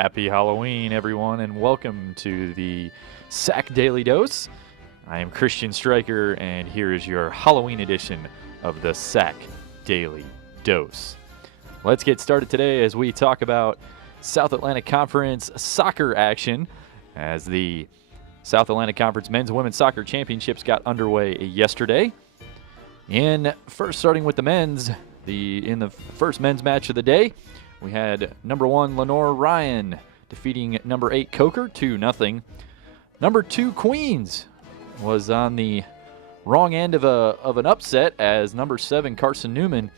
Happy Halloween, everyone, and welcome to the SAC Daily Dose. I am Christian Stryker, and here is your Halloween edition of the SAC Daily Dose. Let's get started today as we talk about South Atlantic Conference soccer action, as the South Atlantic Conference Men's and Women's Soccer Championships got underway yesterday. Starting with the men's, in the first men's match of the day, we had number 1 Lenore Ryan defeating number 8 Coker 2-0. Number 2 Queens was on the wrong end of an upset, as number 7 Carson Newman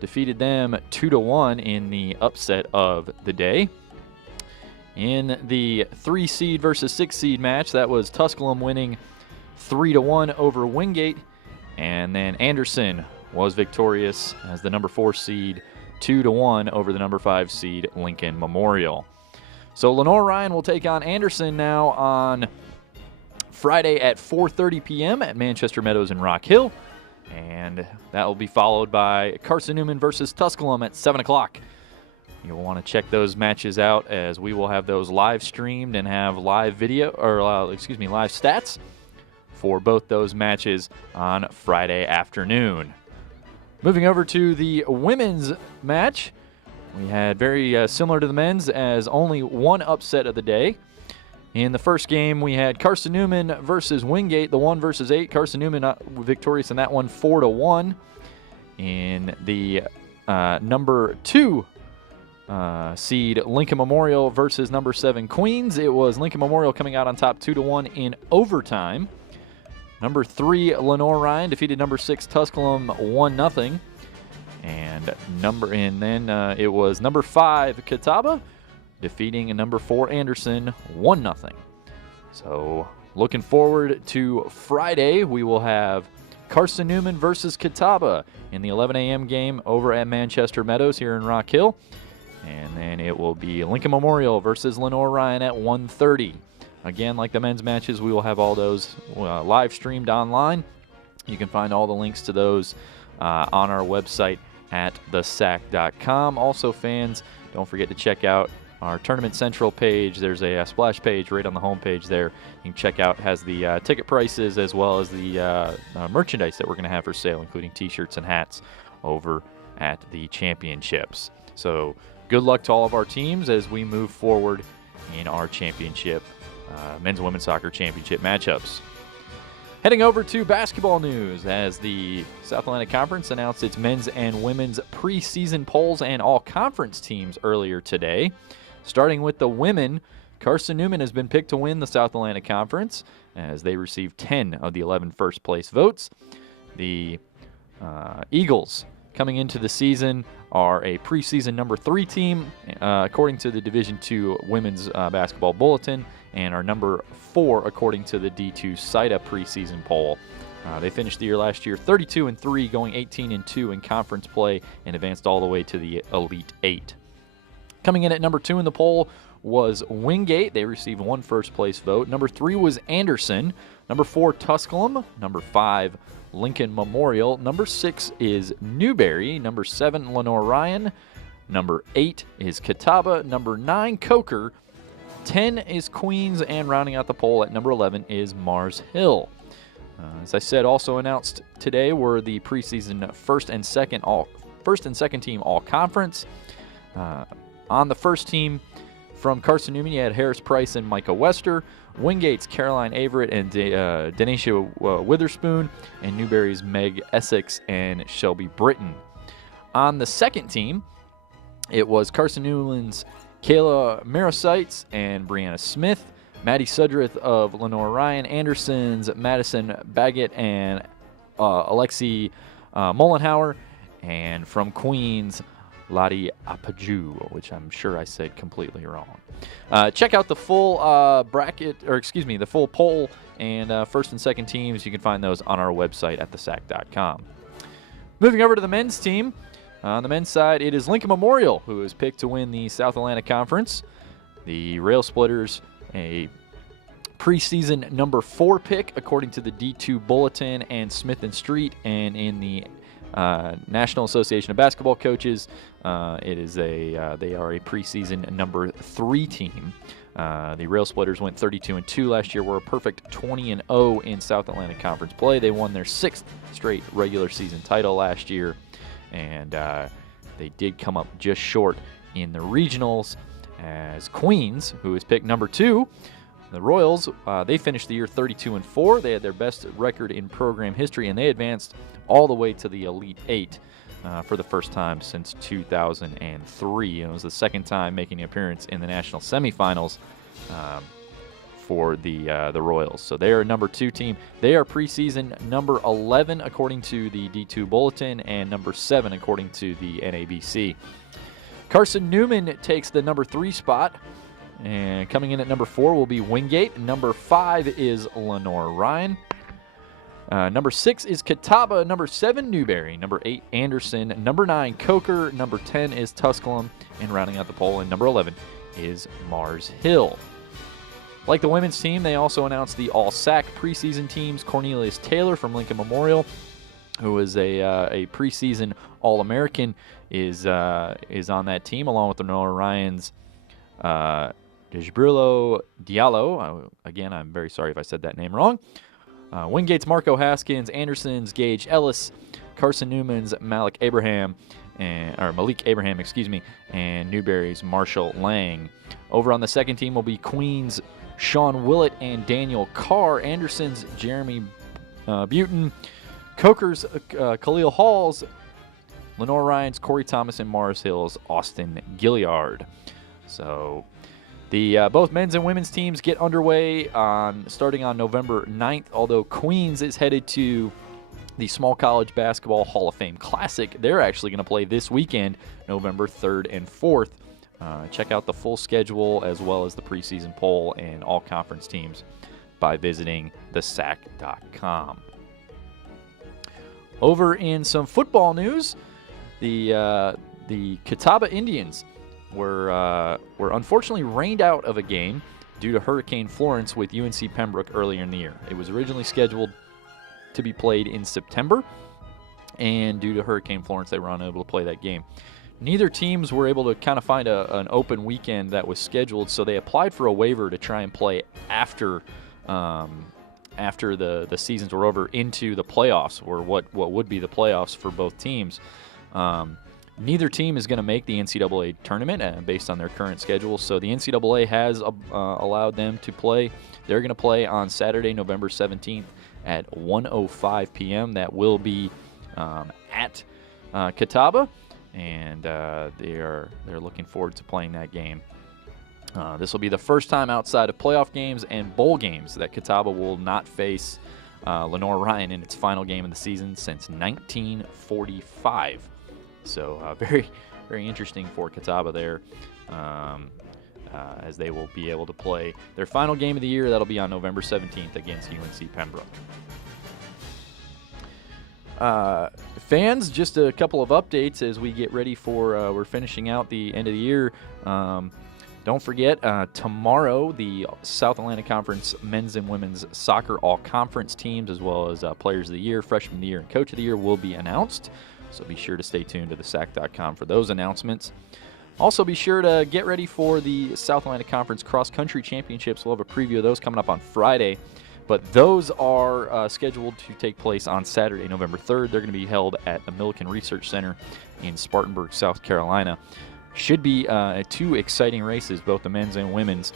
defeated them 2-1 in the upset of the day. In the 3 seed versus 6 seed match, that was Tusculum winning 3-1 over Wingate, and then Anderson was victorious as the number 4 seed 2-1 over the number 5 seed Lincoln Memorial. So Lenore Ryan will take on Anderson now on Friday at 4:30 p.m. at Manchester Meadows in Rock Hill, and that will be followed by Carson Newman versus Tusculum at 7 o'clock. You'll want to check those matches out, as we will have those live streamed and have live video, live stats for both those matches on Friday afternoon. Moving over to the women's match, we had very similar to the men's, as only one upset of the day. In the first game, we had Carson Newman versus Wingate, the 1 versus 8. Carson Newman victorious in that one 4-1. In the number 2 seed Lincoln Memorial versus number 7 Queens, it was Lincoln Memorial coming out on top 2-1 in overtime. Number 3 Lenore Ryan defeated number 6 Tusculum 1-0. And then it was number 5 Catawba defeating number 4 Anderson 1-0. So looking forward to Friday, we will have Carson Newman versus Catawba in the 11 a.m. game over at Manchester Meadows here in Rock Hill. And then it will be Lincoln Memorial versus Lenore Ryan at 1:30. Again, like the men's matches, we will have all those live streamed online. You can find all the links to those on our website at thesac.com. Also, fans, don't forget to check out our Tournament Central page. There's a splash page right on the home page there. You can check out, has the ticket prices as well as the merchandise that we're going to have for sale, including t-shirts and hats over at the championships. So good luck to all of our teams as we move forward in our championship, men's and women's soccer championship matchups. Heading over to basketball news, as the South Atlantic Conference announced its men's and women's preseason polls and all-conference teams earlier today. Starting with the women, Carson Newman has been picked to win the South Atlantic Conference, as they received 10 of the 11 first-place votes. The Eagles, coming into the season, are a preseason number 3 team, according to the Division II Women's Basketball Bulletin, and are number 4 according to the D2 CIDA preseason poll. They finished the year last year 32-3, going 18-2 in conference play, and advanced all the way to the Elite 8. Coming in at number 2 in the poll was Wingate. They received 1 first-place vote. Number 3 was Anderson. Number 4, Tusculum. Number 5, Lincoln Memorial. Number 6 is Newberry. Number 7, Lenore Ryan. Number 8 is Catawba. Number 9, Coker. 10 is Queens, and rounding out the poll at number 11 is Mars Hill. As I said, also announced today were the preseason first and second team all-conference. On the first team from Carson Newman, you had Harris Price and Micah Wester. Wingate's Caroline Averett and Denisha Witherspoon, and Newberry's Meg Essex and Shelby Britton. On the second team, it was Carson Newman's Kayla Marosites and Brianna Smith, Maddie Sudreth of Lenore Ryan, Anderson's Madison Baggett and Alexi Mollenhauer, and from Queens, Lottie Apaju, which I'm sure I said completely wrong. Check out the full the full poll and first and second teams. You can find those on our website at thesac.com. Moving over to the men's team. On the men's side, it is Lincoln Memorial who is picked to win the South Atlantic Conference. The Rail Splitters, a preseason number 4 pick according to the D2 Bulletin and Smith & Street, and in the National Association of Basketball Coaches. They are a preseason number 3 team. The Rail Splitters went 32-2 last year, were a perfect 20-0 in South Atlantic Conference play. They won their 6th straight regular season title last year, and they did come up just short in the regionals as Queens, who is picked number 2. The Royals, they finished the year 32-4. They had their best record in program history, and they advanced all the way to the Elite 8 for the first time since 2003. And it was the second time making an appearance in the national semifinals for the Royals. So they are a number 2 team. They are preseason number 11 according to the D2 Bulletin and number 7 according to the NABC. Carson Newman takes the number 3 spot. And coming in at number 4 will be Wingate. Number 5 is Lenore Ryan. Number 6 is Catawba. Number 7, Newberry. Number 8, Anderson. Number 9, Coker. Number 10 is Tusculum. And rounding out the poll, and number 11 is Mars Hill. Like the women's team, they also announced the all-SAC preseason teams. Cornelius Taylor from Lincoln Memorial, who is a preseason All-American, is on that team, along with Lenore Ryan's Dejbrilo Diallo. Again, I'm very sorry if I said that name wrong. Wingate's Marco Haskins, Anderson's Gage Ellis, Carson Newman's Malik Abraham, and Newberry's Marshall Lang. Over on the second team will be Queens' Sean Willett and Daniel Carr, Anderson's Jeremy Butin, Coker's Khalil Halls, Lenore Ryan's Corey Thomas, and Mars Hill's Austin Gilliard. So the both men's and women's teams get underway starting on November 9th, although Queens is headed to the Small College Basketball Hall of Fame Classic. They're actually going to play this weekend, November 3rd and 4th. Check out the full schedule as well as the preseason poll and all conference teams by visiting thesac.com. Over in some football news, the Catawba Indians were unfortunately rained out of a game due to Hurricane Florence with UNC Pembroke earlier in the year. It was originally scheduled to be played in September, and due to Hurricane Florence, they were unable to play that game. Neither teams were able to kind of find an open weekend that was scheduled, so they applied for a waiver to try and play after the seasons were over into the playoffs, or what would be the playoffs for both teams. Neither team is going to make the NCAA tournament based on their current schedule, so the NCAA has allowed them to play. They're going to play on Saturday, November 17th at 1:05 p.m. That will be at Catawba, and they're looking forward to playing that game. This will be the first time outside of playoff games and bowl games that Catawba will not face Lenore Ryan in its final game of the season since 1945. So very, very interesting for Catawba there, as they will be able to play their final game of the year. That'll be on November 17th against UNC Pembroke. Fans, just a couple of updates as we get ready for we're finishing out the end of the year. Don't forget, tomorrow the South Atlantic Conference men's and women's soccer all-conference teams, as well as Players of the Year, Freshman of the Year, and Coach of the Year will be announced. So be sure to stay tuned to thesac.com for those announcements. Also, be sure to get ready for the South Atlantic Conference Cross Country Championships. We'll have a preview of those coming up on Friday. But those are scheduled to take place on Saturday, November 3rd. They're going to be held at the Millikan Research Center in Spartanburg, South Carolina. Should be 2 exciting races, both the men's and women's,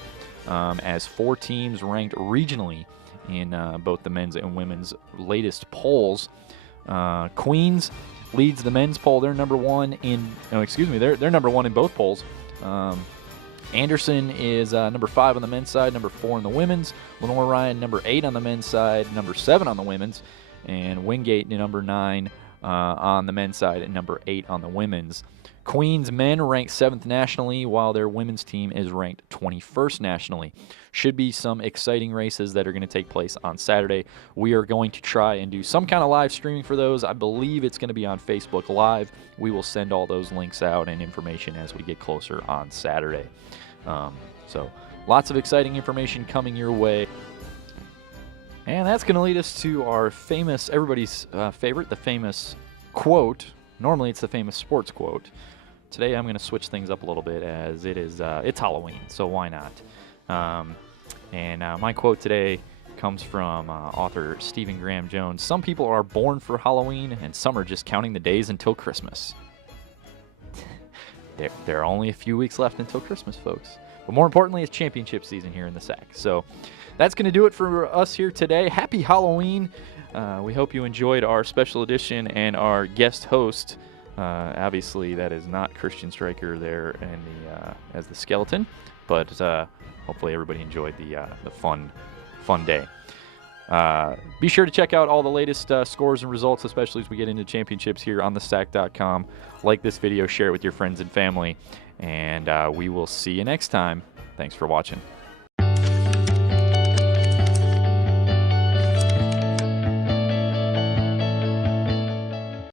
as 4 teams ranked regionally in both the men's and women's latest polls. Queens leads the men's poll. They're number 1 they're number 1 in both polls. Anderson is number 5 on the men's side, number 4 on the women's. Lenore Ryan, number 8 on the men's side, number 7 on the women's. And Wingate, number 9 on the men's side, and number 8 on the women's. Queens men ranked 7th nationally, while their women's team is ranked 21st nationally. Should be some exciting races that are going to take place on Saturday. We are going to try and do some kind of live streaming for those. I believe it's going to be on Facebook Live. We will send all those links out and information as we get closer on Saturday. So lots of exciting information coming your way. And that's going to lead us to our famous, everybody's favorite, the famous quote. Normally it's the famous sports quote. Today I'm going to switch things up a little bit as it's Halloween, so why not? My quote today comes from author Stephen Graham Jones. Some people are born for Halloween, and some are just counting the days until Christmas. There are only a few weeks left until Christmas, folks. But more importantly, it's championship season here in the SAC. So that's going to do it for us here today. Happy Halloween. We hope you enjoyed our special edition and our guest host. Obviously, that is not Christian Stryker there in as the skeleton, but hopefully everybody enjoyed the fun day. Be sure to check out all the latest scores and results, especially as we get into championships here on thesac.com. Like this video, share it with your friends and family, and we will see you next time. Thanks for watching.